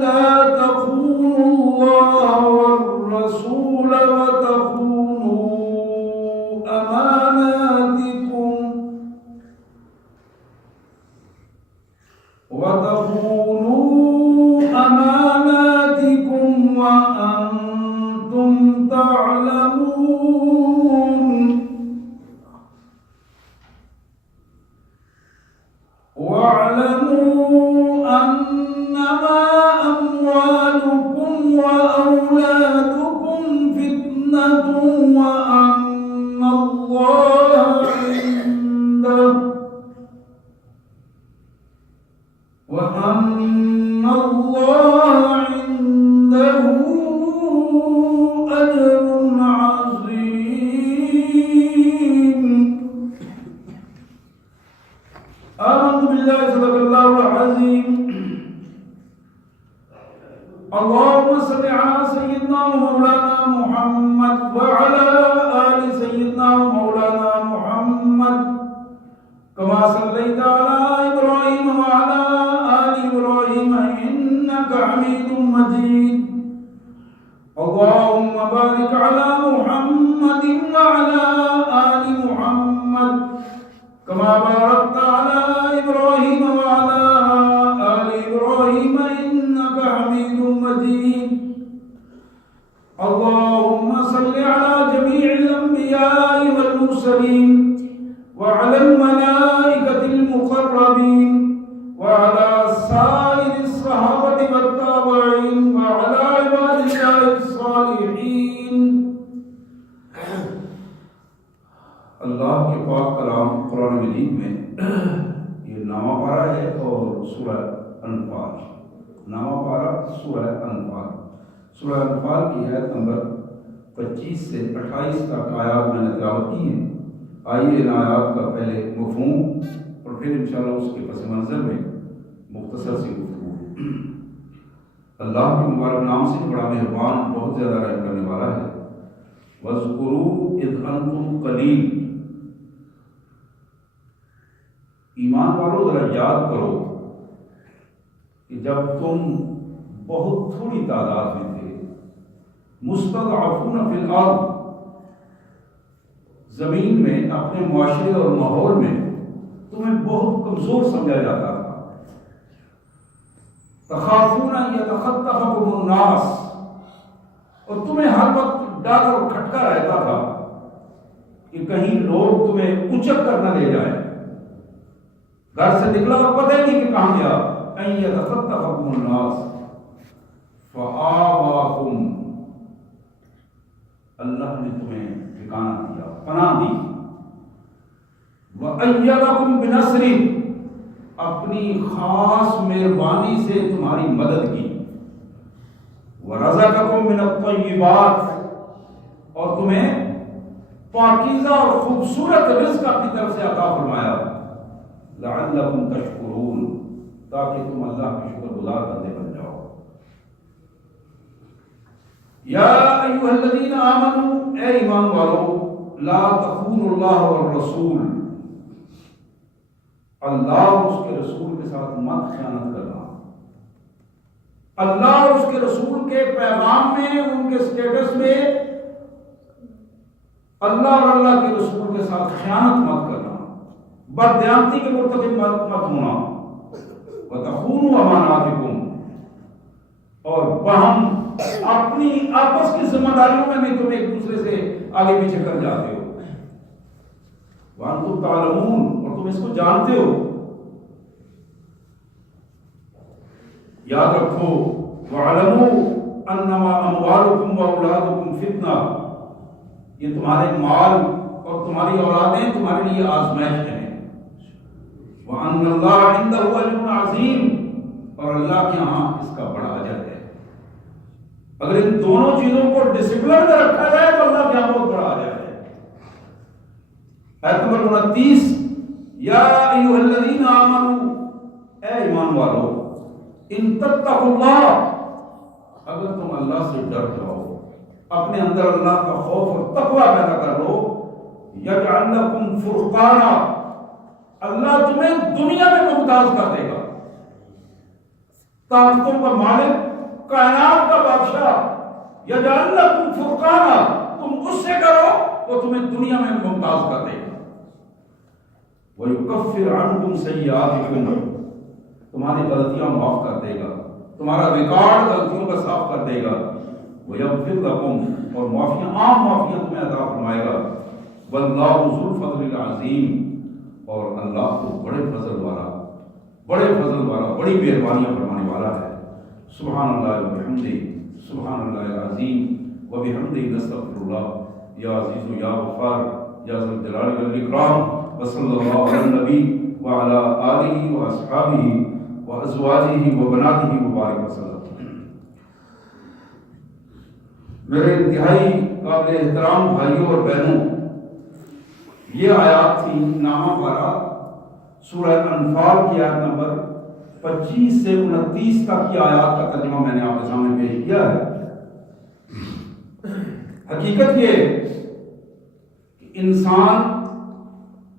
لا تخونوا الله والرسول وتخونوا أماناتكم وأنتم تعلمون واعلموا أنما أموالكم وأولادكم فتنة وأن الله عنده أجر عظيم. آمنت بالله صدق الله العظيم. اللهم صل على سيدنا ومولانا محمد وعلى آل سيدنا ومولانا محمد كما صليت على إبراهيم وعلى آل إبراهيم إنك حميد مجيد. اللهم بارك على محمد وعلى آل محمد كما باركت على إبراهيم وعلى آل إبراهيم إنك حميد مجيد. اللهم صل على جميع الأنبياء والمرسلين وعلى الملائكة المقربين وعلى سائر الصحابة والتابعين وعلى عباد الله الصالحين. اللہ کے پاک کلام قرآن مجید میں یہ نامہ پارہ ہے اور سورہ انفال. نامہ پارہ سورہ انفال. سورہ انفال کی آیت نمبر 25 سے 28 تک آیات میں نے تلاوت کی ہیں. آئیے ان آیات کا پہلے مفہوم اور پھر انشاءاللہ اس کے پس منظر میں مختصر سی گفتگو. اللہ کے مبارک نام سے بڑا مہربان بہت زیادہ رحم کرنے والا ہے. وَاذْكُرُوا إِذْ أَنْتُمْ قَلِيلٌ. ایمان والو ذرا یاد کرو کہ جب تم بہت تھوڑی تعداد میں تھے. مستضعفون فی الارض. زمین میں اپنے معاشرے اور ماحول میں تمہیں بہت کمزور سمجھا جاتا تھا. تخافون یتخطفکم الناس. اور تمہیں ہر وقت ڈر اور کھٹکا رہتا تھا کہ کہیں لوگ تمہیں اچک کر نہ لے جائیں. گھر سے نکلا اور پتہ ہی نہیں کہ کہاں گیا. ان یتخطفکم الناس فآواکم. اللہ نے تمہیں ٹھکانہ دیا، پناہ دی. وَأَيَّدَكُمْ بِنَصْرٍ. اپنی خاص مہربانی سے تمہاری مدد کی. وَرَزَقَكُمْ مِنَ الطَّيِّبَاتِ. اور تمہیں پاکیزہ اور خوبصورت رزق اپنی طرف سے عطا فرمایا. لَعَلَّكُمْ تَشْكُرُونَ. تاکہ تم اللہ کے شکر گزار بندے بن جاؤ. یا ایھا الذین آمنوا. اے ایمان والو. لا تخونوا اللہ والرسول. اللہ اور اس کے رسول کے ساتھ مت خیانت کرنا. اللہ اور اس کے رسول کے پیغام میں، ان کے سٹیٹس میں اللہ اور اللہ کے رسول کے ساتھ خیانت مت کرنا. بددیانتی کے مرتکب مت ہونا. وَتَخُونُوا أَمَانَاتِكُمْ. اور بہم اپنی آپس کی ذمہ داریوں میں بھی تم ایک دوسرے سے آگے پیچھے کر جاتے ہو. وَأَنْتُمْ تَعْلَمُونَ. اور تم اس کو جانتے ہو. یاد رکھو. وَاعْلَمُوا أَنَّمَا أَمْوَالُكُمْ وَأَوْلَادُكُمْ فِتْنَةٌ. یہ تمہارے مال اور تمہاری اولادیں تمہارے لیے آزمائش ہیں. وَأَنَّ اللَّهَ عِنْدَهُ أَجْرٌ عَظِيمٌ. اور اللہ کے ہاں اس کا بڑا اجر ہے. اگر ان دونوں چیزوں کو ڈسپلن میں رکھا جائے تو اللہ کے ہاں بہت بڑا اجر ہے. آیت نمبر 29. یا ایھا الذین آمنوا. اے ایمان والو. ان تتقوا اللہ. اگر تم اللہ سے ڈر جاؤ، اپنے اندر اللہ کا خوف اور تقوی پیدا کر لو. یجعل لکم فرقانا. اللہ تمہیں دنیا میں ممتاز کر دے گا. طاقتوں کا مالک، کائنات کا بادشاہ، یجعل لکم فرقانا، تم اس سے کرو وہ تمہیں دنیا میں ممتاز کر دے گا، وَيُكَفِّرْ عَنْكُمْ سَيِّئَاتِكُمْ، تمہاری غلطیاں معاف کر دے گا، تمہارا ریکارڈ غلطیوں کا صاف کر دے گا، وَيَغْفِرْ لَكُمْ، اور معافیاں، عام معافیاں تمہیں عطا فرمائے گا، وَاللَّهُ ذُو الْفَضْلِ الْعَظِيمِ، اور اللہ تو بڑے فضل والا، بڑی مہربانیاں فرمانے والا ہے۔ سبحان اللہ وبحمدہ، سبحان اللہ العظیم وبحمدہ، نستغفر اللہ، یا عزیز یا غفار یا ذو الجلال والاکرام، وصلی اللہ علی النبی وعلی آلہ واصحابہ وازواجہ وبناتہ مبارک وسلم۔ میرے انتہائی قابل احترام بھائیوں اور بہنوں، یہ آیات تھی نامہ پارہ سورہ انفال کی آیت نمبر 25 سے 29 تک کی آیات کا ترجمہ میں نے آپ کے سامنے پیش کیا ہے۔ حقیقت یہ کہ انسان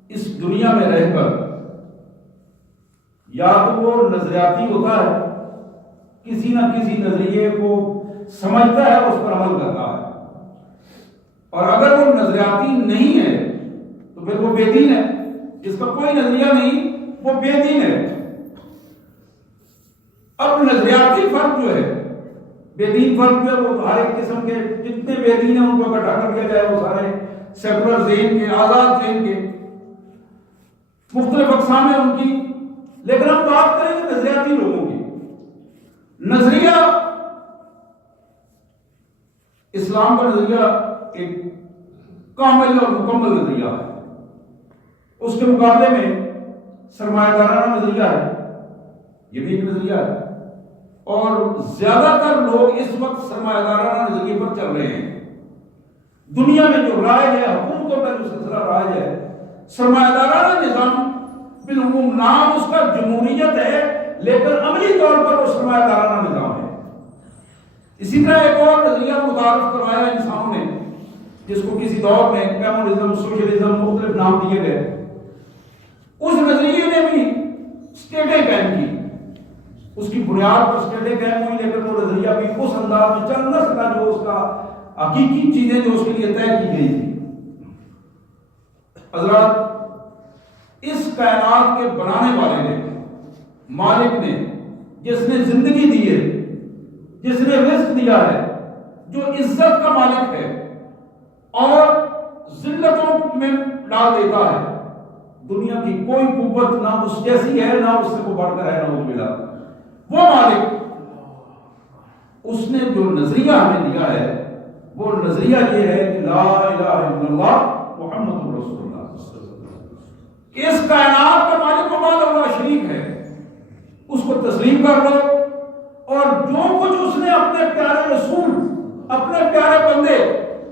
اس دنیا میں رہ کر یا تو وہ نظریاتی ہوتا ہے، کسی نہ کسی نظریے کو سمجھتا ہے، اس پر عمل کرتا ہے، اور اگر وہ نظریاتی نہیں ہے تو پھر وہ بے دین ہے، جس کا کوئی نظریہ نہیں وہ بے دین ہے۔ اب نظریاتی فرق جو ہے، بے دین فرق جو ہے، وہ ہر ایک قسم کے جتنے بے دین ہیں ان کو اکٹھا کر دیا جائے، وہ سارے سیکولر ذہن کے، آزاد ذہن کے، مختلف اقسام ہیں ان کی، لیکن ہم بات کریں گے نظریاتی لوگوں کی۔ نظریہ اسلام کا نظریہ ایک کامل اور مکمل نظریہ ہے، اس کے مقابلے میں سرمایہ دارانہ نظریہ ہے، یہ بھی ایک نظریہ ہے، اور زیادہ تر لوگ اس وقت سرمایہ دارانہ نظریے پر چل رہے ہیں۔ دنیا میں جو رائج ہے، حکومتوں کا جو سلسلہ رائج ہے، سرمایہ دارانہ نظام، بالعموم نام اس کا جمہوریت ہے، لیکن عملی طور پر وہ سرمایہ دارانہ نظام ہے۔ اسی طرح ایک اور نظریہ متعارف کروایا انسانوں نے، جس کو کسی دور میں کمیونزم، سوشلزم، مختلف نام دیے گئے۔ اس نظریے نے بھی اسٹیٹیں قائم کی، اس کی بنیاد پر اسٹیٹیں قائم ہوئی، لیکن وہ نظریہ بھی اس انداز میں چل نہ سکا جو اس کا حقیقی چیزیں جو اس کے لیے طے کی گئی تھی۔ حضرات، اس کائنات کے بنانے والے نے، مالک نے، جس نے زندگی دی ہے، جس نے رزق دیا ہے، جو عزت کا مالک ہے اور ذلتوں میں ڈال دیتا ہے، دنیا کی کوئی قوت نہ اس جیسی ہے، نہ اس سے کو بڑھ کر ہے، نہ اس ملا، وہ مالک، اس نے جو نظریہ ہمیں دیا ہے، وہ نظریہ یہ ہے کہ لا الہ الا اللہ محمد رسول اللہ، کہ اس کائنات کا مالک و مال اللہ شریک ہے، اس کو تسلیم کر لو، اور جو کچھ اس نے اپنے پیارے رسول، اپنے پیارے بندے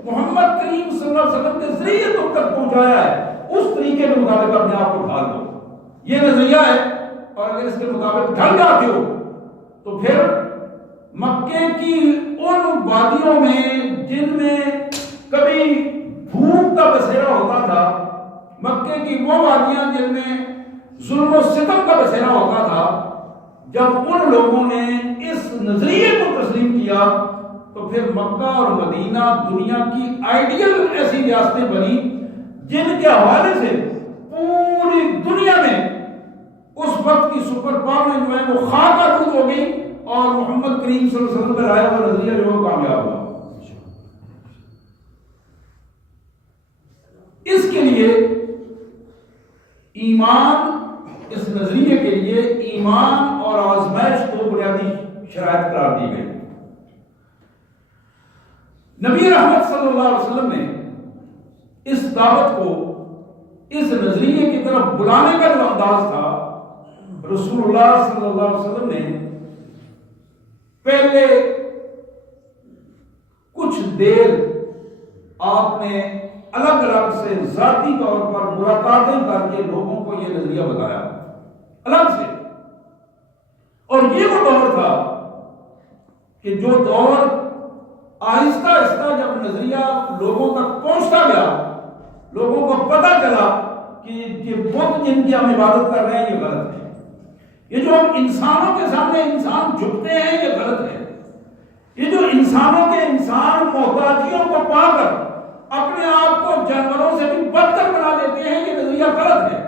محمد کریم صلی اللہ علیہ وسلم کے ذریعے تم تک پہنچایا ہے، اس طریقے کے مطابق اپنے آپ کو ڈھال دو، یہ نظریہ ہے۔ اور اگر اس کے مطابق ڈھل جاتے ہو تو پھر مکے کی ان وادیوں میں جن میں کبھی بھوک کا بسیرا ہوتا تھا، مکے کی وہ وادیاں جن میں ظلم و ستم کا بسیرا ہوتا تھا، جب ان لوگوں نے اس نظریے کو تسلیم کیا تو پھر مکہ اور مدینہ دنیا کی آئیڈیل ایسی ریاستیں بنی جن کے حوالے سے پوری دنیا میں اس وقت کی سپر پاور جو ہے وہ خاک آلود ہو گئی، اور محمد کریم صلی اللہ علیہ وسلم کا لایا ہوا نظریہ جو ہے کامیاب ہوا۔ اس کے لیے ایمان، اس نظریے کے لیے ایمان اور آزمائش کو بنیادی شرائط قرار دی گئی۔ نبی رحمت صلی اللہ علیہ وسلم نے اس دعوت کو، اس نظریے کی طرف بلانے کا جو انداز تھا، رسول اللہ صلی اللہ علیہ وسلم نے پہلے کچھ دیر آپ نے الگ الگ سے ذاتی طور پر ملاقاتیں کر کے لوگوں کو یہ نظریہ بتایا الگ سے، اور یہ وہ دور تھا کہ جو دور آہستہ آہستہ جب نظریہ لوگوں تک پہنچتا گیا، لوگوں کو پتہ چلا کہ یہ بت جن کی ہم عبادت کر رہے ہیں یہ غلط ہے، یہ جو ہم انسانوں کے سامنے انسان جھکتے ہیں یہ غلط ہے. یہ جو انسانوں کے انسان محتاجیوں کو پا کر اپنے آپ کو جانوروں سے بھی بدتر بنا دیتے ہیں یہ نظریہ غلط ہے.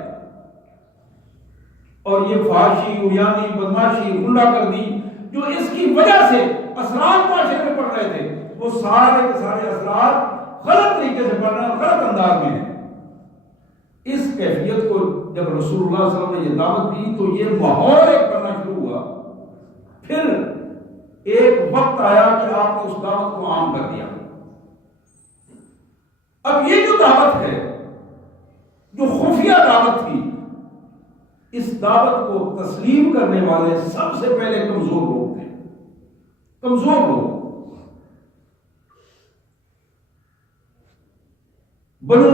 اور یہ فحاشی، عریانی، بدماشی، غنڈہ گردی جو اس کی وجہ سے اثرات معاشرے میں پڑ رہے تھے وہ سارے کے سارے اثرات غلط طریقے سے پڑ رہے ہیں، غلط انداز میں ہیں. اس کیفیت کو جب رسول اللہ صلی اللہ علیہ وسلم نے یہ دعوت دی تو یہ ماحول ایک بننا شروع ہوا. پھر ایک وقت آیا کہ آپ نے اس دعوت کو عام کر دیا. اب یہ جو دعوت ہے جو خفیہ دعوت تھی، اس دعوت کو تسلیم کرنے والے سب سے پہلے کمزور لوگ تھے. کمزور لوگ. بنو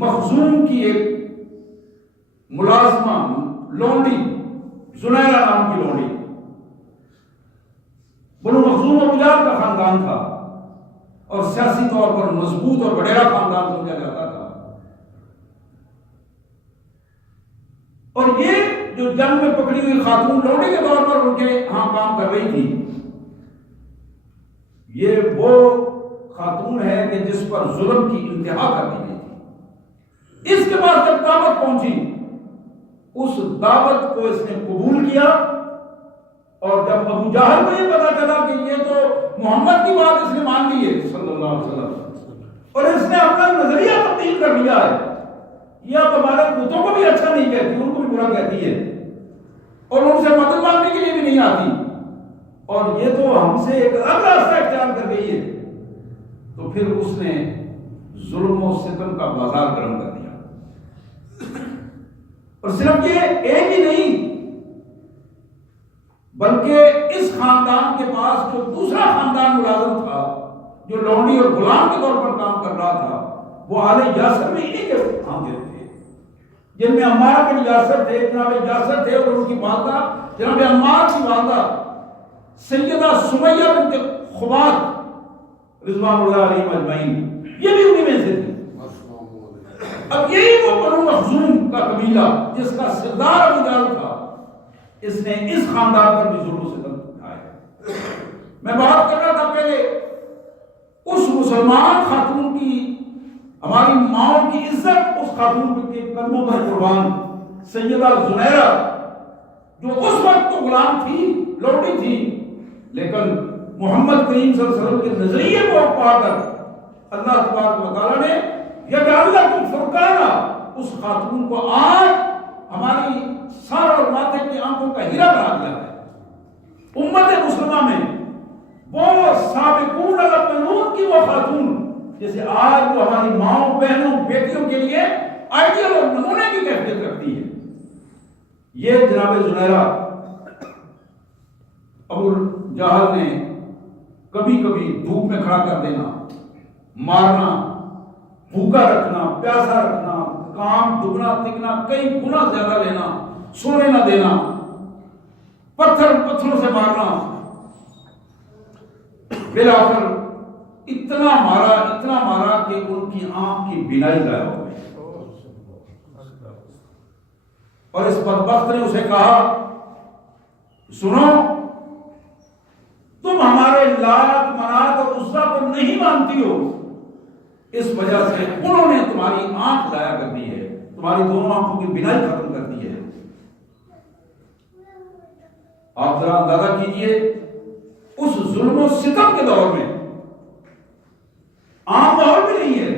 مخزوم کی ایک ملازمہ لونڈی، زنیرہ نام کی لونڈی. بنو مخزوم ابو جہل کا خاندان تھا اور سیاسی طور پر مضبوط اور وڈیرا خاندان سمجھا جاتا تھا. اور یہ جو جنگ میں پکڑی ہوئی خاتون لونڈی کے طور پر ان کے ہاں کام کر رہی تھی، یہ وہ خاتون ہے کہ جس پر ظلم کی انتہا کر دی گئی تھی. اس کے بعد جب دعوت پہنچی اس دعوت کو اس نے قبول کیا. اور جب ابو جہل کو یہ پتا چلا کہ یہ تو محمد کی بات اس نے مان لی ہے صلی اللہ علیہ وسلم اور اس نے اپنا نظریہ تبدیل کر لیا ہے، یہ اب ہمارے بتوں کو بھی اچھا نہیں کہتی، ان کو بھی برا کہتی ہے اور ان سے مدد مانگنے کے لیے بھی نہیں آتی اور یہ تو ہم سے ایک الگ راستہ اختیار کر گئی ہے. تو پھر اس نے ظلم و ستم کا بازار گرم کر دیا. اور صرف یہ ایک ہی نہیں بلکہ اس خاندان کے پاس جو دوسرا خاندان ملازم تھا جو لونڈی اور غلام کے طور پر کام کر رہا تھا وہ آل یاسر میں انہیں کے ہاں تھے، جن میں عمار بن یاسر تھے، جناب یاسر تھے اور ان کی والدہ جناب عمار کی والدہ سیدہ سمیہ بنت خوات رضوان اللہ علیہ اجمعین، یہ بھی انہی میں سے تھی. اب یہی وہ بنو مخزوم کا قبیلہ جس کا سردار ابو جہل تھا، اس نے اس خاندان پر بھی ظلم و ستم اٹھائے. میں بات کر رہا تھا پہلے اس مسلمان خاتون کی، ہماری ماؤں کی عزت اس خاتون کے قدموں پر قربان سیدہ زنیرہ جو اس وقت تو غلام تھی، لوٹی تھی، لیکن محمد کریم صلی اللہ علیہ وسلم کے نظریے کو پا کر اللہ تبارک و تعالیٰ نے یجعل لکم فرقانا اس خاتون کو آج ہماری سر اور ماتھے کی آنکھوں کا ہیرا بنا دیا ہے. امت مسلمہ میں وہ سابقون الاولون کی وہ خاتون جیسے آج وہ ہماری ماؤں، بہنوں، بیٹیوں کے لیے آئیڈیل اور نمونے کی کیفیت رکھتی ہے. یہ جناب زنیرہ ابو جہل نے کبھی کبھی دھوپ میں کھڑا کر دینا، مارنا، بھوکا رکھنا، پیاسا رکھنا، کام دگنا تگنا کئی گنا زیادہ لینا، سونے نہ دینا، پتھروں سے مارنا، بلاخر اتنا مارا کہ ان کی آنکھ کی بینائی ضائع ہو گئی. اور اس بدبخت نے اسے کہا سنو تم ہمارے لات، منات اور عزا کو نہیں مانتی ہو، اس وجہ سے انہوں نے تمہاری آنکھ ضائع کر دی ہے، تمہاری دونوں آنکھوں کی بینائی ختم کر دی ہے. آپ ذرا اندازہ کیجئے اس ظلم و ستم کے دور میں عام ماحول بھی نہیں ہے،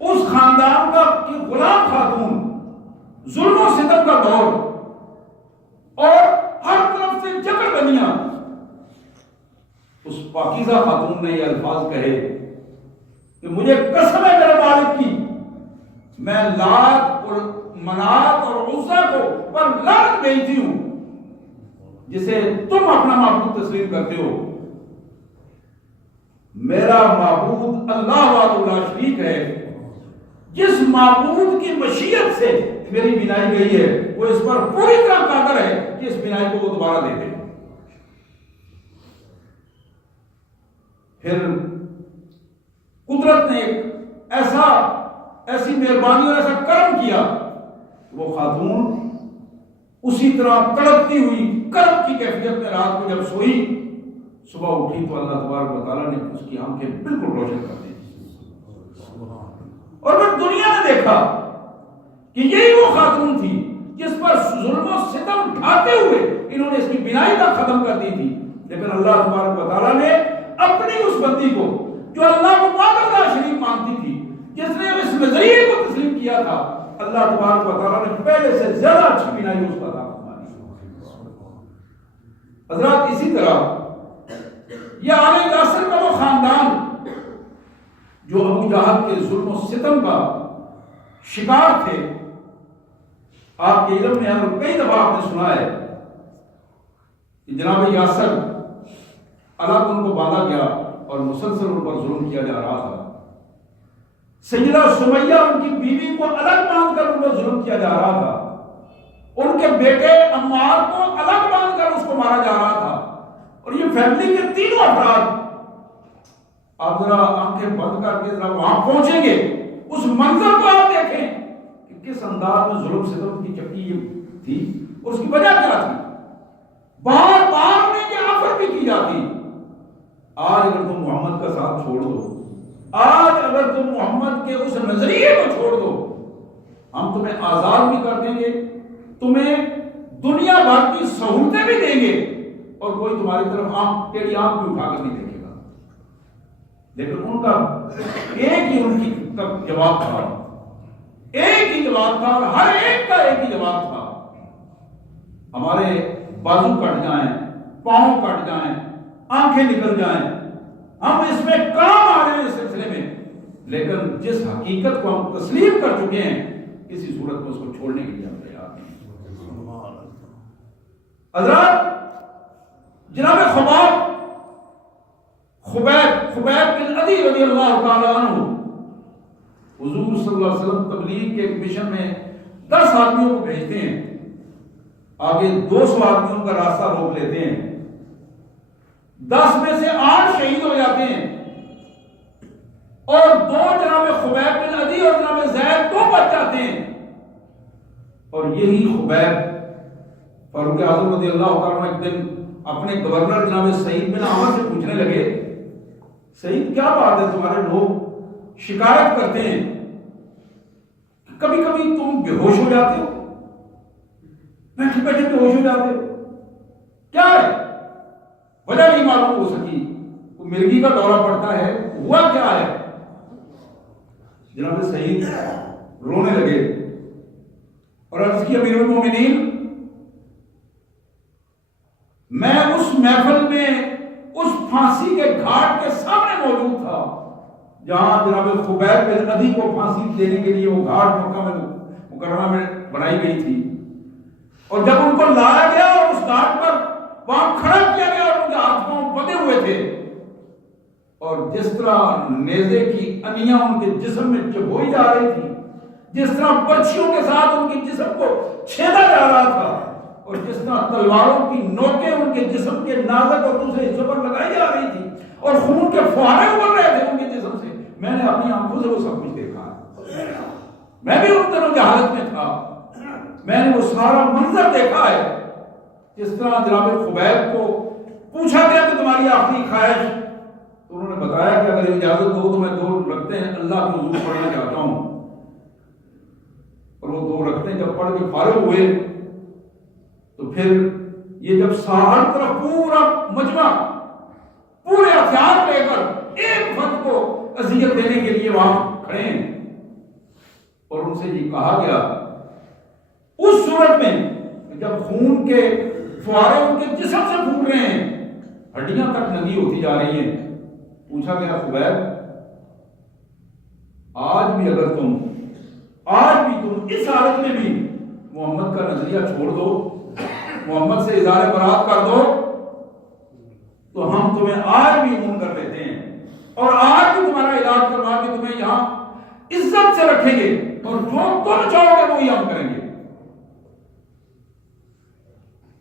اس خاندان کا کی غلام خاتون، ظلم و ستم کا دور اور ہر طرف سے جبر بنیاں. اس پاکیزہ خاتون نے یہ الفاظ کہے کہ مجھے قسم ہے میرے مالک کی، میں لات اور منات اور عزا کو پر لعنت بھیجتی ہوں جسے تم اپنا معبود تسلیم کرتے ہو. میرا معبود اللہ وحدہ لا شریک ہے، جس معبود کی مشیت سے میری بینائی گئی ہے وہ اس پر پوری طرح قادر ہے کہ اس بینائی کو وہ دوبارہ دے دے. پھر قدرت نے ایک ایسی مہربانی اور ایسا کرم کیا، وہ خاتون اسی طرح تڑپتی ہوئی کرب کی کیفیت میں رات کو جب سوئی، صبح اٹھی تو اللہ تبارک و تعالیٰ نے اس کی آنکھیں بالکل روشن کر دی، اور پھر دنیا نے دیکھا کہ یہی وہ خاتون تھی جس پر ظلم و ستم ڈھاتے ہوئے انہوں نے اس کی بینائی تک ختم کر دی تھی، لیکن اللہ تبارک و تعالیٰ نے اپنی اس بندی کو جو اللہ کو معبود شریف مانتی تھی، جس نے اس نظریے کو تسلیم کیا تھا، اللہ تبارک و تعالیٰ نے پہلے سے زیادہ اچھی بینائی اس کا عطا فرمائی۔ حضرات اسی طرح یہ آل یاسر کا وہ خاندان جو ابو جہل کے ظلم و ستم کا شکار تھے، آپ کے علم میں اور کئی دفعہ آپ نے سنا ہے کہ جناب یاسر الگ ان کو باندھا گیا اور مسلسل ان پر ظلم کیا جا رہا تھا، سیدہ سمیہ ان کی بیوی کو الگ باندھ کر ان پر ظلم کیا جا رہا تھا، ان کے بیٹے عمار کو الگ باندھ کر اس کو مارا جا رہا تھا، اور یہ فیملی کے تینوں افراد، آپ ذرا آنکھیں بند کر کے ذرا وہاں پہنچیں گے، اس منظر کو آپ دیکھیں کہ کس انداز میں ظلم ستم کی چکی تھی اور اس کی وجہ کیا تھی۔ بار بار انہیں یہ آفر بھی کی جاتی، آج اگر تم محمد کا ساتھ چھوڑ دو، آج اگر تم محمد کے اس نظریے کو چھوڑ دو، ہم تمہیں آزاد بھی کر دیں گے، تمہیں دنیا بھر کی سہولتیں بھی دیں گے، اور کوئی تمہاری طرف ٹیڑھی آنکھ بھی اٹھا کر نہیں دیکھے گا۔ لیکن ان کا ایک ہی ان کی جواب تھا، ایک ہی جواب تھا، اور ہر ایک کا ایک ہی جواب تھا، ہمارے بازو کٹ جائیں، پاؤں کٹ جائیں، آنکھیں نکل جائیں، ہم اس میں کام آ رہے ہیں اس سلسلے میں، لیکن جس حقیقت کو ہم تسلیم کر چکے ہیں کسی صورت میں اس کو چھوڑنے کے لیے ہم تیار نہیں۔ حضرات جناب خبیب بن عدی رضی اللہ تعالیٰ عنہ حضور صلی اللہ علیہ وسلم تبلیغ کے ایک مشن میں 10 آدمیوں کو بھیجتے ہیں، آگے 200 آدمیوں کا راستہ روک لیتے ہیں، 10 میں سے 8 شہید ہو جاتے ہیں، اور 2 جناب خبیب بن عدی اور جناب زید 2 بچ جاتے ہیں، اور یہی خبیب فاروق اعظم رضی اللہ تعالیٰ ایک دن اپنے گورنر جناب سعید بن عامر سے پوچھنے لگے، سعید کیا بات ہے تمہارے لوگ شکایت کرتے ہیں کبھی کبھی تم بے ہوش ہو جاتے ہو، بیٹھے بیٹھے بے ہوش ہو جاتے ہو، کیا ہے؟ وجہ نہیں معلوم ہو سکی، مرگی کا دورہ پڑتا ہے، ہوا کیا ہے؟ جناب سعید رونے لگے اور عرض کی امیر المومنین، میں اس محفل میں اس پھانسی کے گھاٹ کے سامنے موجود تھا جہاں جناب خبیب بن عدی کو پھانسی دینے کے لیے وہ گھاٹ مکہ مکرمہ میں بنائی گئی تھی، اور جب ان کو لایا گیا اور اس گھاٹ پر وہاں کھڑا کیا گیا اور ان کے ہاتھ پاؤں بندھے ہوئے تھے، اور جس طرح نیزے کی انیاں ان کے جسم میں چبھوئی جا رہی تھی، جس طرح برچھیوں کے ساتھ ان کے جسم کو چھیدا جا رہا تھا، اور جس طرح تلواروں کی نوکیں ان کے جسم کے نازک اور دوسرے حصوں پر لگائی جا رہی تھی، اور خون کے فوارے ابل رہے تھے ان کے جسم سے، میں نے اپنی آنکھوں سے وہ سب کچھ دیکھا ہے، میں بھی ان دنوں کی حالت میں تھا، میں نے وہ سارا منظر دیکھا ہے، جس طرح جناب خبیب کو پوچھا گیا کہ تمہاری آخری خواہش، تو انہوں نے بتایا کہ اگر اجازت ہو تو میں 2 رکعتیں اللہ کے حضور پڑھنا چاہتا ہوں، اور وہ 2 رکعتیں جب پڑھ کے فارغ ہوئے تو پھر یہ جب ہر طرف پورا مجمع پورے ہتھیار لے کر ایک فرد کو اذیت دینے کے لیے وہاں کھڑے ہیں، اور ان سے یہ کہا گیا اس صورت میں جب خون کے فوارے ان کے جسم سے پھوٹ رہے ہیں، ہڈیاں تک ننگی ہوتی جا رہی ہیں، پوچھا گیا خبیب آج بھی تم اس حالت میں بھی محمد کا نظریہ چھوڑ دو، محمد سے اظہار برات کر دو، تو ہم تمہیں آج بھی امون کر لیتے ہیں، اور آج بھی تمہارا علاج کروا کے تمہیں یہاں عزت سے رکھیں گے، اور جو تم چاہو گے وہی ہم کریں گے۔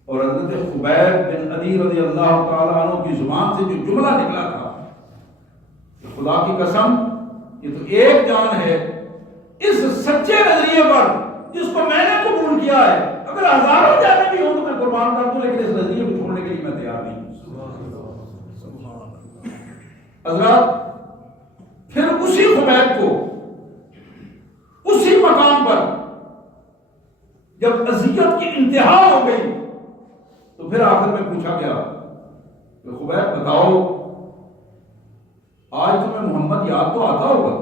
اور حضرت خبیب بن عدی رضی اللہ تعالیٰ عنہ کی زبان سے جو جملہ نکلا تھا کہ خدا کی قسم یہ تو ایک جان ہے، اس سچے نظریے پر جس کو میں نے قبول کیا ہے، اگر ہزاروں جانے بھی ہوں تو میں قربان کر دوں، لیکن اس نظریے کو چھوڑنے کے لیے میں تیار نہیں ہوں۔ حضرات پھر اسی خبیب کو اسی مقام پر جب اذیت کی انتہا ہو گئی تو پھر آخر میں پوچھا گیا کہ خبیب بتاؤ آج تمہیں محمد یاد تو آتا ہوگا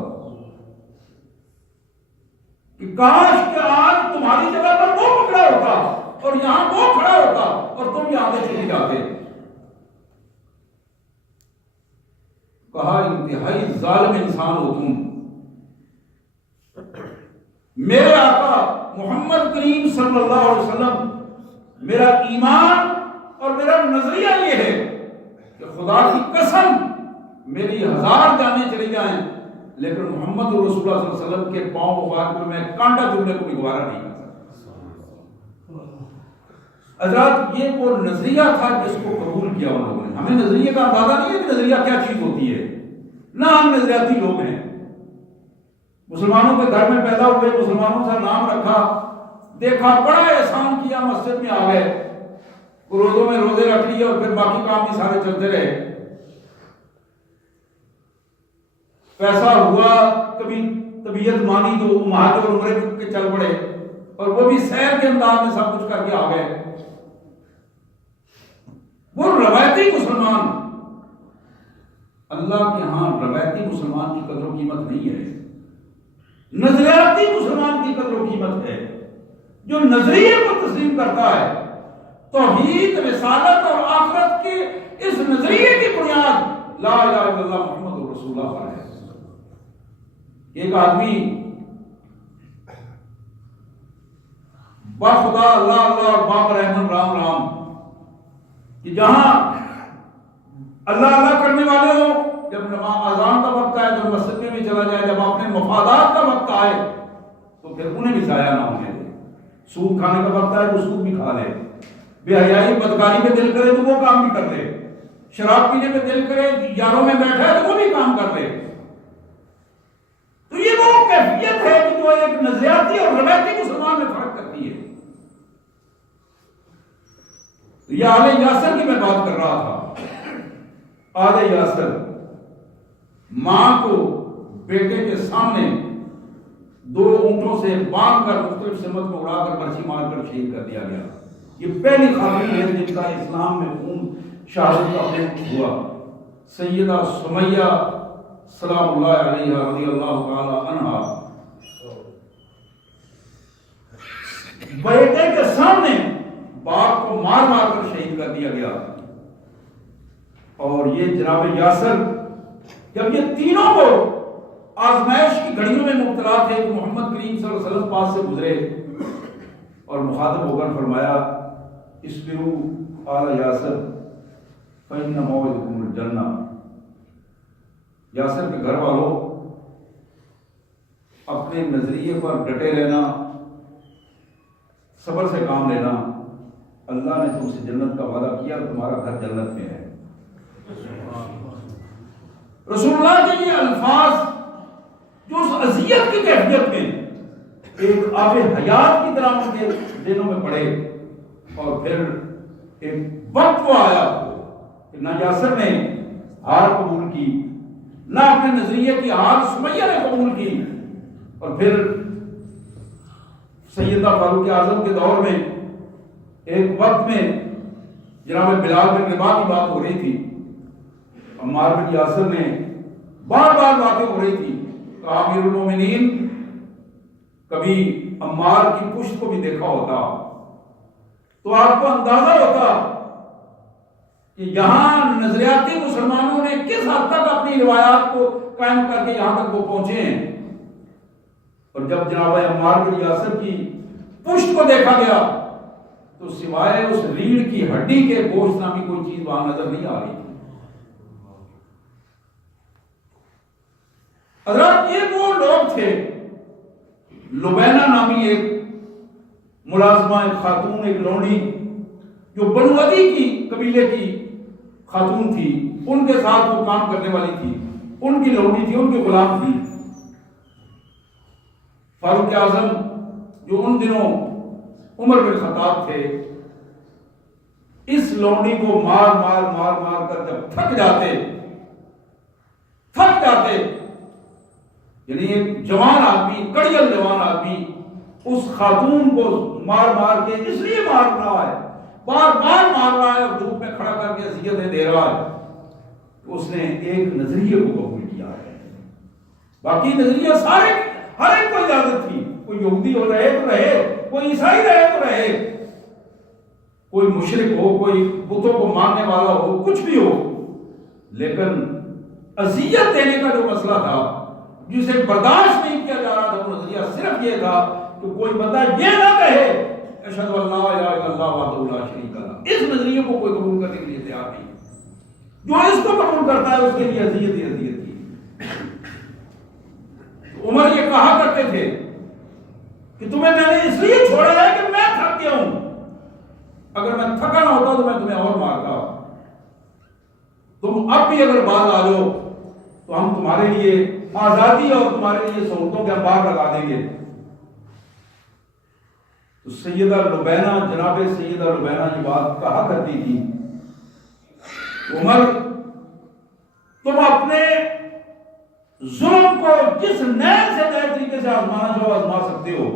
کہ کاش کہ آج تمہاری جگہ پر وہ پکڑا ہوتا اور یہاں وہ کھڑا ہوتا اور تم یہاں سے چلے جاتے۔ کہا انتہائی ظالم انسان ہو تم، میرے آقا محمد کریم صلی اللہ علیہ وسلم، میرا ایمان اور میرا نظریہ یہ ہے کہ خدا کی قسم میری ہزار جانیں چلی جائیں لیکن محمد رسول اللہ صلی اللہ علیہ وسلم کے پاؤں مبارک میں میں کانٹا چبھنے کو بھی گوارا نہیں کر سکتا۔ حضرات یہ وہ نظریہ تھا جس کو قبول کیا ان لوگوں نے۔ ہمیں نظریے کا اندازہ نہیں ہے کہ نظریہ کیا چیز ہوتی ہے، نہ ہم نظریاتی لوگ ہیں۔ مسلمانوں کے گھر میں پیدا ہوئے، مسلمانوں سے نام رکھا، دیکھا بڑا احسان کیا، مسجد میں آ گئے، روزوں میں روزے رکھ لیے اور پھر باقی کام بھی سارے چلتے رہے۔ پیسہ ہوا، کبھی طبیعت مانی تو مہاجر اور عمرے کے چل پڑے اور وہ بھی سیر کے انداز میں سب کچھ کر کے آ گئے۔ وہ روایتی مسلمان، اللہ کے ہاں روایتی مسلمان کی قدر و قیمت نہیں ہے، نظریاتی مسلمان کی قدر و قیمت ہے، جو نظریے کو تسلیم کرتا ہے۔ توحید، رسالت اور آخرت کے اس نظریے کی بنیاد لا الہ الا اللہ محمد رسول اللہ پر ہے۔ ایک آدمی با خدا اللہ اللہ اور باپ رحمن رام رام کہ جہاں اللہ اللہ کرنے والے ہو، جب نماز اذان کا وقت آئے تو مسجد میں بھی چلا جائے، جب اپنے مفادات کا وقت آئے تو پھر انہیں بھی ضائع نہ ہونے دے، سود کھانے کا وقت آئے تو سود بھی کھا لے، بے حیائی بدکاری پہ دل کرے تو وہ کام بھی کر لے، شراب پینے پہ دل کرے، یاروں میں بیٹھا ہے تو وہ بھی کام کر لے۔ تو یہ وہ کیفیت ہے جو ایک نظریاتی اور روایتی مسلمان میں فرق کرتی ہے۔ یہ آل یاسر کی میں بات کر رہا تھا۔ آل یاسر، ماں کو بیٹے کے سامنے دو اونٹوں سے باندھ کر مختلف سمت میں اڑا کر برچھی مار کر شہید کر دیا گیا۔ یہ پہلی خاتون ہے جن کا اسلام میں خون شہادت کا خون ہوا، سیدہ سمیہ سلام اللہ علیہ رضی اللہ تعالی عنہا۔ بیٹے کے سامنے باپ کو مار مار کر شہید کر دیا گیا۔ اور یہ جناب یاسر جب یہ تینوں کو آزمائش کی گھڑیوں میں مبتلا تھے تو محمد کریم صلی اللہ علیہ وسلم پاس سے گزرے اور مخاطب ہو کر فرمایا اصبروا آل یاسر فإن موعدکم الجنہ۔ یاسر کے گھر والوں، اپنے نظریے پر ڈٹے رہنا، صبر سے کام لینا، اللہ نے تم سے جنت کا وعدہ کیا اور تمہارا گھر جنت میں ہے۔ رسول اللہ کے یہ الفاظ جو اس اذیت کی کیفیت میں ایک آب حیات کی طرح ان کے دلوں میں پڑے، اور پھر ایک وقت وہ آیا کہ نہ یاسر نے ہار قبول کی، نہ اپنے نظریے کی ہار سمیہ نے قبول کی، اور پھر سیدہ فاروق اعظم کے دور میں ایک وقت میں جناب بلال بن رباح کی بات ہو رہی تھی، عمار بن یاسر نے بار بار باتیں ہو رہی تھی کہ امیر المومنین کبھی عمار کی پشت کو بھی دیکھا ہوتا تو آپ کو اندازہ ہوتا کہ یہاں نظریاتی مسلمانوں نے کس حد تک اپنی روایات کو قائم کر کے یہاں تک وہ پہنچے ہیں۔ اور جب جناب عمار بن یاسر کی پشت کو دیکھا گیا تو سوائے اس ریڑھ کی ہڈی کے گوشت نامی کوئی چیز وہاں نظر نہیں آ رہی تھی۔ حضرات یہ وہ لوگ تھے، لبینہ نامی ایک ملازمہ، ایک خاتون، ایک لونڈی جو بنو عدی کی قبیلے کی خاتون تھی، ان کے ساتھ وہ کام کرنے والی تھی، ان کی لونڈی تھی، ان کے غلام تھی۔ فاروق اعظم جو ان دنوں عمر بن خطاب تھے، اس لونڈی کو مار مار مار مار کر جب تھک جاتے، یعنی ایک جوان آدمی، کڑیل جوان آدمی اس خاتون کو مار مار کے اس لیے مار رہا ہے، بار بار مار رہا ہے اور دھوپ میں کھڑا کر کے اذیتیں دے رہا ہے، اس نے ایک نظریے کو قبول کیا ہے۔ باقی نظریہ سارے ہر ایک کو اجازت تھی، کوئی یہودی ہو رہے تو رہے، کوئی عیسائی رہے تو رہے، کوئی مشرک ہو، کوئی بتوں کو ماننے والا ہو، کچھ بھی ہو، لیکن اذیت دینے کا جو مسئلہ تھا، جسے برداشت نہیں کیا جا رہا تھا، وہ نظریہ صرف یہ تھا کہ کوئی بندہ یہ نہ کہے اشہد ان لا الہ الا اللہ وحدہ لا شریک لہ، اس نظریے کو کوئی قبول کرنے کے لیے تیار نہیں۔ جو اس کو قبول کرتا ہے اس کے لیے اذیت ہی اذیت تھی۔ عمر یہ کہا کرتے تھے کہ تمہیں میں نے اس لیے چھوڑا ہے کہ میں تھک گیا ہوں، اگر میں تھکا نہ ہوتا تو میں تمہیں اور مارتا، تم اب بھی اگر باز آ جاؤ تو ہم تمہارے لیے آزادی اور تمہارے لیے سہولتوں کے انبار لگا دیں گے۔ تو سیدہ لبینہ، جناب سیدہ لبینہ یہ بات کہا کرتی تھی، عمر تم اپنے ظلم کو جس نئے سے نئے طریقے سے آزمانا چاہو آزما سکتے ہو،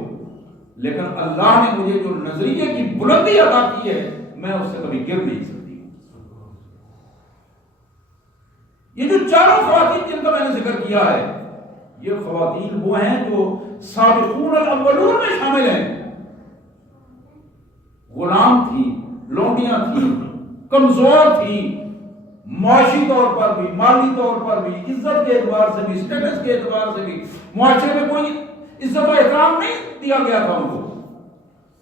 لیکن اللہ نے مجھے جو نظریے کی بلندی عطا کی ہے میں اس سے کبھی گر نہیں سکتی۔ یہ جو چاروں خواتین جن کا میں نے ذکر کیا ہے، یہ خواتین وہ ہیں جو سابقون الاولون میں شامل ہیں۔ غلام تھی، لونڈیاں تھی، کمزور تھی، معاشی طور پر بھی، مالی طور پر بھی، عزت کے اعتبار سے بھی، اسٹیٹس کے اعتبار سے بھی معاشرے میں کوئی عزت و احترام نہیں دیا گیا تھا ان کو،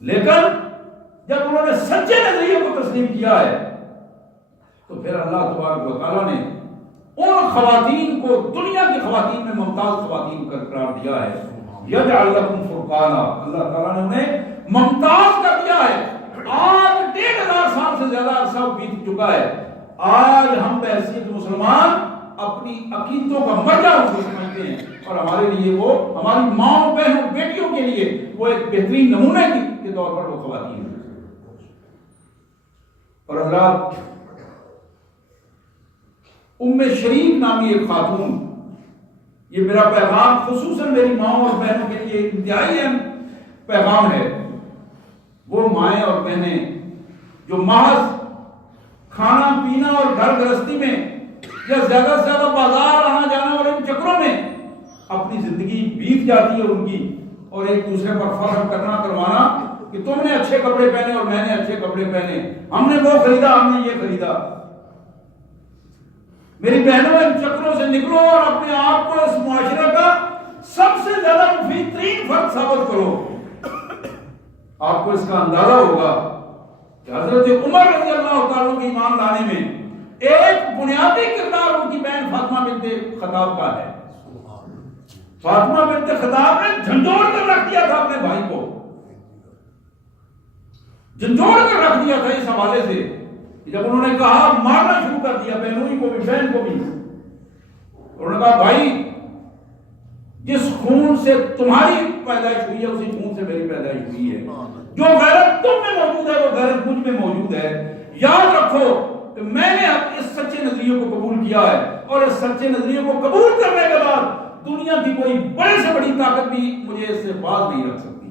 لیکن جب انہوں نے سچے نظریے کو تسلیم کیا ہے تو پھر اللہ تبارک و تعالیٰ نے ان خواتین کو دنیا کی خواتین میں ممتاز خواتین کا قرار دیا ہے۔ یجعل لکم فرقانا، اللہ تعالیٰ نے انہیں ممتاز کر دیا ہے۔ آج 1500 سال سے زیادہ عرصہ بیت چکا ہے، آج ہم بحیثیت مسلمان اپنی عقیدتوں کا مرجع ان کو سمجھتے ہیں، اور ہمارے لیے وہ، ہماری ماں بہنوں بیٹیوں کے لیے وہ ایک بہترین نمونے کے طور پر وہ خواتین ہیں۔ اور اللہ ام شریک نامی ایک خاتون، یہ میرا پیغام خصوصاً میری ماں اور بہنوں کے لیے انتہائی اہم پیغام ہے۔ وہ مائیں اور بہنیں جو محض کھانا پینا اور گھر گرہستی میں یا زیادہ سے زیادہ بازار آنا جانا اور ان چکروں میں اپنی زندگی بیت جاتی ہے ان کی، اور ایک دوسرے پر فخر کرنا کروانا کہ تم نے اچھے کپڑے پہنے اور میں نے اچھے کپڑے پہنے، ہم نے وہ خریدا، ہم نے یہ خریدا۔ میری بہنوں ان چکروں سے نکلو اور اپنے آپ کو اس معاشرے کا سب سے زیادہ مفید ترین فرد ثابت کرو۔ آپ کو اس کا اندازہ ہوگا کہ حضرت عمر رضی اللہ تعالیٰ کی ایمان لانے میں ایک بنیادی کردار ان کی بہن فاطمہ بنت خطاب کا ہے۔ فاطمہ بنت خطاب نے جھنجھوڑ کر رکھ دیا تھا اپنے بھائی کو، جھنجھوڑ کر رکھ دیا تھا اس حوالے سے، جب انہوں نے کہا مارنا شروع کر دیا بہنوئی کو بھی، بہن کو بھی، انہوں نے کہا بھائی جس خون سے تمہاری پیدائش ہوئی ہے اسی خون سے میری پیدائش ہوئی ہے، جو غیرت تم میں موجود ہے وہ غیرت مجھ میں موجود ہے۔ یاد رکھو کہ میں نے اب اس سچے نظریے کو قبول کیا ہے، اور اس سچے نظریے کو قبول کرنے کے بعد دنیا کی کوئی بڑے سے بڑی طاقت بھی مجھے اس سے باز نہیں رکھ سکتی۔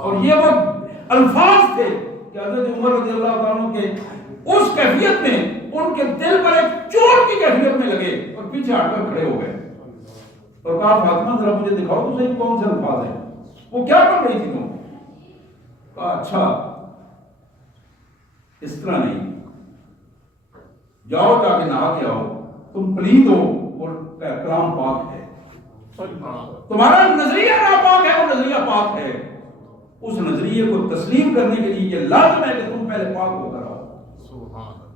اور یہ وہ الفاظ تھے کہ حضرت عمر رضی اللہ تعالیٰ کے اس کیفیت میں ان کے دل پر ایک چوٹ کی کیفیت میں لگے اور پیچھے ہٹ کر کھڑے ہو گئے اور کہا فاطمہ ذرا مجھے دکھاؤ تو صحیح کون سے الفاظ ہیں، وہ کیا کر رہی تھی تم؟ کہا اچھا اس طرح نہیں، جاؤ جا کے نہا کے آؤ، تم پلید ہو اور کلام پاک ہے، تمہارا نظریہ ناپاک ہے، وہ نظریہ پاک ہے۔ اس نظریے کو تسلیم کرنے کے لیے یہ لازم ہے کہ تم پہلے پاک ہو کر آؤ۔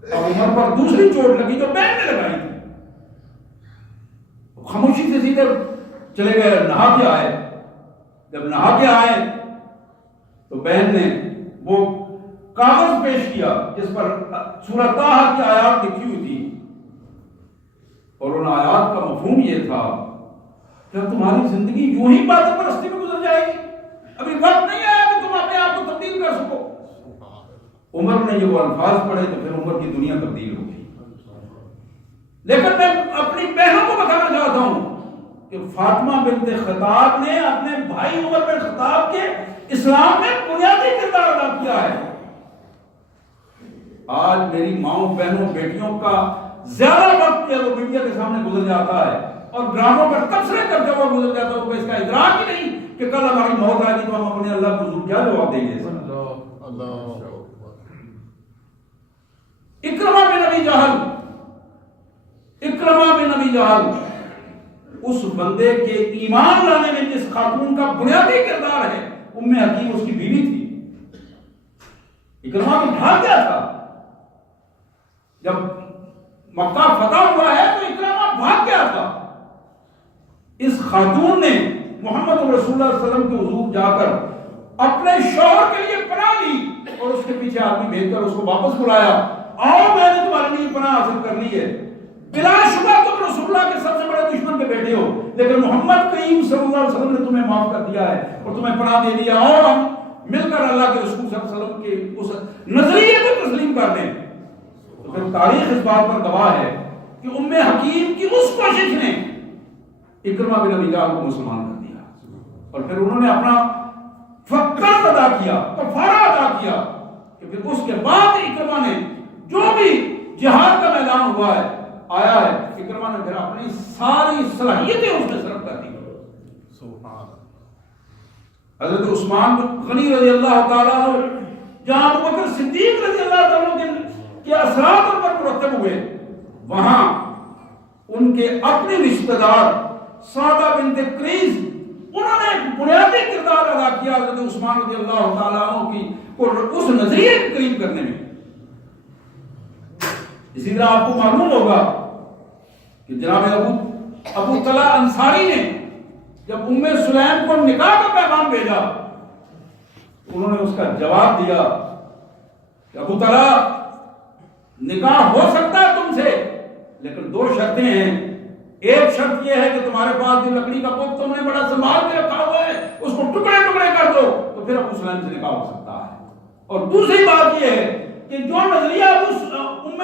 اب عمر پر دوسری چوٹ لگی جو بہن نے لگائی تھی، خاموشی سے سیدھے چلے گئے، نہا کے آئے۔ جب نہا کے آئے تو بہن نے وہ کاغذ پیش کیا جس پر سورہ طٰہٰ کی آیات لکھی ہوئی تھی، اور ان آیات کا مفہوم یہ تھا کہ تمہاری زندگی یوں ہی باتوں پرستی میں گزر جائے گی، ابھی وقت نہیں آیا کہ تم اپنے آپ کو تبدیل کر سکو. عمر نے یہ وہ الفاظ پڑھے تو پھر عمر کی دنیا تبدیل ہو گئی. لیکن میں اپنی بہنوں کو بتانا چاہتا ہوں کہ فاطمہ بنت خطاب نے اپنے بھائی عمر بن خطاب کے اسلام میں بنیادی کردار ادا کیا ہے. آج میری ماؤں بہنوں بیٹیوں کا زیادہ وقت جو میڈیا کے سامنے گزر جاتا ہے اور ڈراموں پر تبصرے کرتے ہوا گزر جاتا ہے, وہ اس کا ادراک ہی نہیں کہ کل ہماری موت آئے گی تو ہم اپنے اللہ کو حضور کیا جواب دیں گے. اکرمہ بن ابی جہل اس بندے کے ایمان لانے میں جس خاتون کا بنیادی کردار ہے, ام حکیم اس کی بیوی تھی. اکرمہ بھی بھاگ گیا تھا جب مکہ فتح ہوا ہے تو اکرمہ بھاگ گیا تھا. اس خاتون نے محمد رسول اللہ صلی اللہ علیہ وسلم کے حضور جا کر اپنے شوہر کے لیے پناہ لی اور اس کے پیچھے آدمی بھیج کر اس کو واپس بلایا, آؤ میں نے تمہارے لیے پناہ حاصل کر لی ہے. بلا شبہ تم رسول اللہ کے سب سے بڑے دشمن پہ بیٹھے ہو, لیکن محمد کریم صلی اللہ علیہ وسلم نے تمہیں معاف کر دیا ہے اور تمہیں پناہ دے دیا, اور ہم مل کر اللہ کے رسول صلی اللہ علیہ وسلم کے اس نظریے کو تسلیم کر دیں. تو پھر تاریخ اس بات پر گواہ ہے کہ ام حکیم کی اس کوشش نے اکرمہ بن ابی جہل کو مسلمان کر دیا, اور پھر انہوں نے اپنا فقر ادا کیا, کفارہ ادا کیا, کہ پھر اس کے بعد اکرمہ نے جو بھی جہاد کا میدان ہوا ہے آیا ہے, اکرمہ نے پھر اپنی ساری صلاحیتیں اس میں صرف کر دی. حضرت عثمان غنی رضی اللہ تعالیٰ عنہ جہاں ابو بکر صدیق رضی اللہ تعالیٰ عنہ کے اثرات ان پر مرتب ہوئے, وہاں ان کے اپنے رشتہ دار سعدہ بنت قریظ انہوں نے ایک بنیادی کردار ادا کیا حضرت عثمان رضی اللہ تعالیٰ عنہ کی کو اس نظریے کو قریب کرنے میں. اسی طرح آپ کو معلوم ہوگا کہ جناب ابو طلحہ انصاری نے جب ام سلیم کو نکاح کا پیغام بھیجا, انہوں نے اس کا جواب دیا کہ ابو طلحہ نکاح ہو سکتا ہے تم سے, لیکن دو شرطیں ہیں. ایک شرط یہ ہے کہ تمہارے پاس جو لکڑی کا بت تم نے بڑا سنبھال کے رکھا ہوا ہے اس کو ٹکڑے ٹکڑے کر دو, تو پھر ابو سلیم سے نکاح ہو سکتا ہے. اور دوسری بات یہ ہے کہ جو نظریہ ام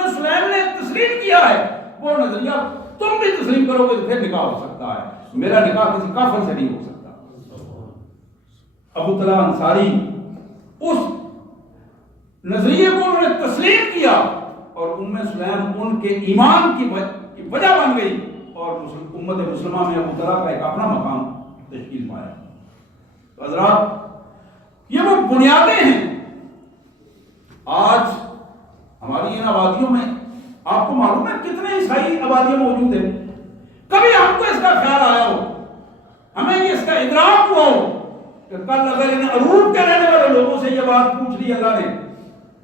سلیم نے تسلیم کیا ہے وہ نظریہ تم بھی تسلیم کرو گے تو پھر نکاح ہو سکتا ہے. میرا نکاح کسی کافر سے نہیں ہو سکتا. ابو طلحہ انصاری اس نظریے کو انہوں نے تسلیم کیا اور ام سلیم ان کے ایمان کی وجہ بن گئی, اور امت مسلمہ میں ابو طلحہ کا ایک اپنا مقام تشکیل پایا. حضرات یہ وہ بنیادیں ہیں. آج ہماری ان آبادیوں میں آپ کو معلوم ہے کتنے عیسائی آبادیاں موجود ہیں. کبھی ہم کو اس کا خیال آیا ہو, ہمیں اس کا ادراک ہوا ہو کہ کل اگر انہیں عروب کے رہنے والے لوگوں سے یہ بات پوچھ لی اللہ نے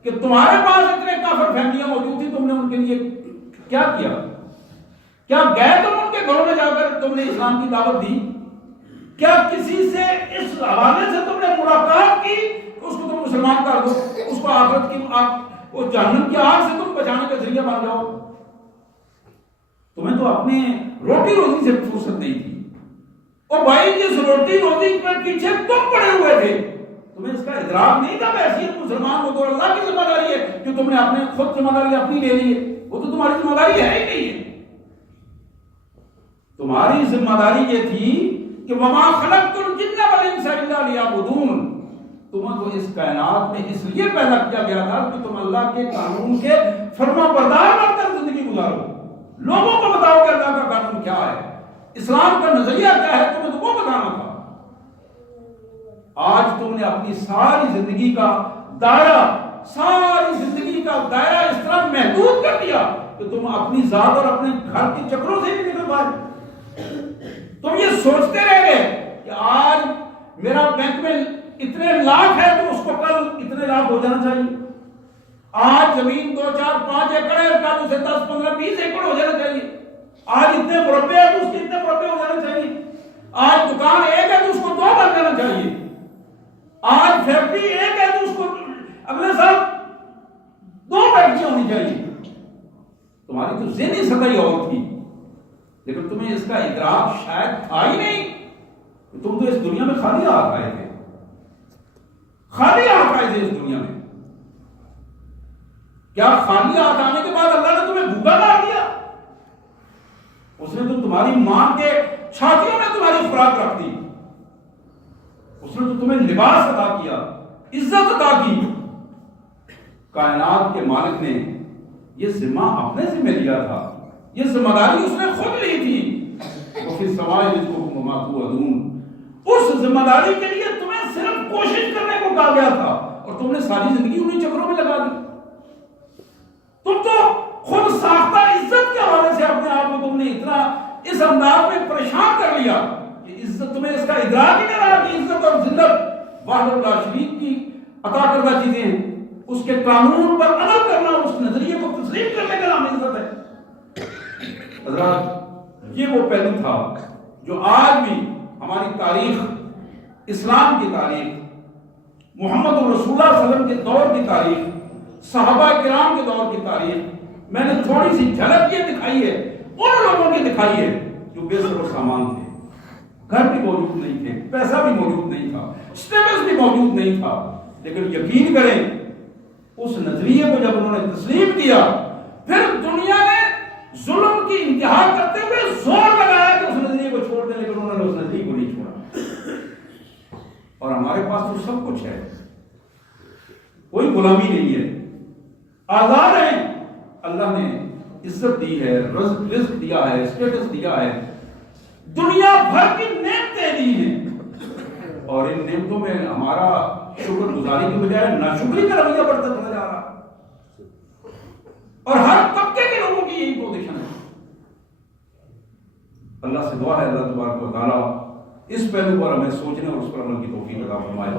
کہ تمہارے پاس اتنے کافر فیملیاں موجود تھی, تم نے ان کے لیے کیا کیا؟ کیا گئے تم ان کے گھروں میں جا کر تم نے اسلام کی دعوت دی؟ کیا کسی سے اس حوالے سے تم نے ملاقات کی کہ اس کو تم مسلمان کر دو, اس کو آخرت کی اس جہنم کی آگ سے تم بچانے کا ذریعہ بن جاؤ؟ تمہیں تو اپنے روٹی روزی سے فرصت نہیں تھی, اور بھائی جس روٹی روزی کے پیچھے تم پڑے ہوئے تھے تمہیں اس کا ادراک نہیں تھا. بحیثیت مسلمان ہو تو اللہ کی ذمہ داری ہے کہ تم نے اپنے خود ذمہ داری اپنی لے لی ہے, وہ تو تمہاری ذمہ داری ہے ہی نہیں ہے. تمہاری ذمہ داری یہ تھی کہ وما خلقت الجن والانس الا لیعبدون, تمہیں تو اس کائنات میں اس لیے پیدا کیا گیا تھا کہ تم اللہ کے قانون کے فرما بردار بن کر زندگی گزارو. لوگوں کو بتاؤ کہ اللہ کا قانون کیا ہے, اسلام کا نظریہ کیا ہے, تمہیں تو وہ بتانا تھا. آج تم نے اپنی ساری زندگی کا دائرہ اس طرح محدود کر دیا کہ تم اپنی ذات اور اپنے گھر کے چکروں سے نہیں نکل پائے. تم یہ سوچتے رہ گئے کہ آج میرا بینک میں اتنے لاکھ ہے تو اس کو کل اتنے لاکھ ہو جانا چاہیے. آج زمین 2 4 5 ایکڑ ہے, کل اسے 10 15 20 ایکڑ ہو جانا چاہیے. آج اتنے مربع ہے تو اس کے اتنے مربع ہو جانا چاہیے. آج دکان ایک ہے تو اس کو 2 بن جانا چاہیے. آج فیکٹری ایک ہے تو اس کو اگلے سال 2 فیکٹریاں ہونی چاہیے. تمہاری تو ذہنی سطح ہی اور تھی, لیکن تمہیں اس کا ادراک شاید تھا ہی نہیں. تم تو اس دنیا میں خالی ہاتھ آئے تھے, خالی ہاتھ آئے تھے اس دنیا میں؟ کیا خالی ہاتھ آنے کے بعد اللہ نے تمہیں بھوکا مار دیا؟ اس نے تو تمہاری ماں کے چھاتیوں میں تمہاری خوراک رکھ دی، اس نے تو تمہیں لباس عطا کیا، عزت عطا کی۔ کائنات کے مالک نے یہ ذمہ اپنے ذمہ لیا تھا، یہ ذمہ داری اس نے خود لی تھی۔ وفی السماء رزقکم وما توعدون، اس ذمہ داری کے لیے تمہیں صرف کوشش کرنے کو کہا گیا تھا، اور تم نے ساری زندگی انہیں چکروں میں لگا دی۔ تم تو خود ساختہ عزت کے حوالے سے اپنے آپ کو تم نے اتنا اس انداز میں پریشان کر لیا کہ عزت تمہیں اس کا ادراک ہی نہیں رہا کہ عزت اور ذلت واحد اللہ شریف کی عطا کردہ چیزیں ہیں، اس کے قانون پر عمل کرنا، اس نظریے کو تسلیم کرنے کا نام عزت ہے۔ حضرات، یہ وہ پہلو تھا جو آج بھی ہماری تاریخ، اسلام کی تاریخ، محمد رسول اللہ صلی اللہ علیہ وسلم کے دور کی تاریخ، صحابہ کرام کے دور کی تاریخ، میں نے تھوڑی سی جھلک یہ دکھائی ہے، ان لوگوں کی دکھائی ہے جو بے سر و سامان تھے، گھر بھی موجود نہیں تھے، پیسہ بھی موجود نہیں تھا، اسٹیٹس بھی موجود نہیں تھا، لیکن یقین کریں اس نظریے کو جب انہوں نے تسلیم کیا، پھر دنیا نے ظلم کی انتہا کرتے ہوئے زور لگایا کہ اس نظریے کو چھوڑ دیں، لیکن انہوں نے اس نظریے کو نہیں چھوڑا۔ اور ہمارے پاس تو سب کچھ ہے، کوئی غلامی نہیں ہے، آزاد ہیں، اللہ نے عزت دی ہے، رزق دیا ہے، اسٹیٹس دیا ہے، دنیا بھر کی نعمتیں دی ہیں، اور ان نعمتوں میں ہمارا شکر گزاری کی بجائے ناشکری کا رویہ بڑھتا چلا جا رہا، اور ہر طبقے کے لوگوں کی یہی پوزیشن ہے۔ اللہ سے دعا ہے اللہ تبارک و تعالیٰ اس پہلو پر ہمیں سوچنے اور اس پر عمل کی توفیق عطا فرمائے۔